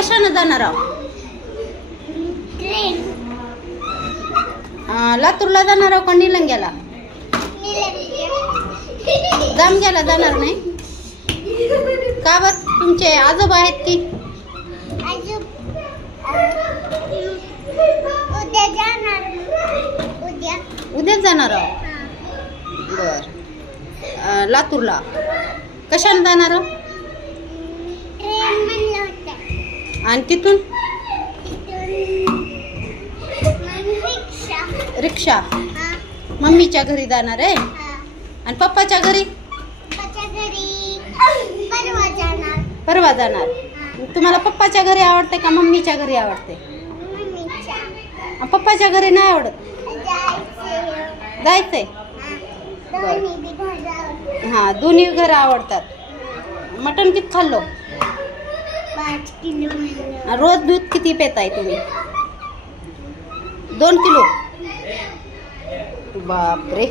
कशानं जाणार आहो? ट्रेन. लातूरला जाणार आहो का निलंग्याला? जामग्याला जाणार नाही का? बर तुमचे आजोबा आहेत की? उद्या जाणार. उद्याच जाणार आहो. बर लातूरला कशाने जाणार आहो? ट्रेन म्हणलं होतं. आणि तिथून रिक्षा. रिक्षा. मम्मीच्या घरी जाणार आहे. आणि पप्पाच्या घरी पप्पाच्या घरी परवा जाणार. परवा जाणार. तुम्हाला पप्पाच्या घरी आवडते का मम्मीच्या घरी आवडते? मम्मीच्या. पप्पाच्या घरी नाही आवडत? जायचंय. दोन्ही बी घरं. हां दोन्ही घर आवडतात. मटण किती खाल्लो? 5 किलो म्हणलं. रोज दूध किती पिताय तुम्ही? 2 किलो. बापरे.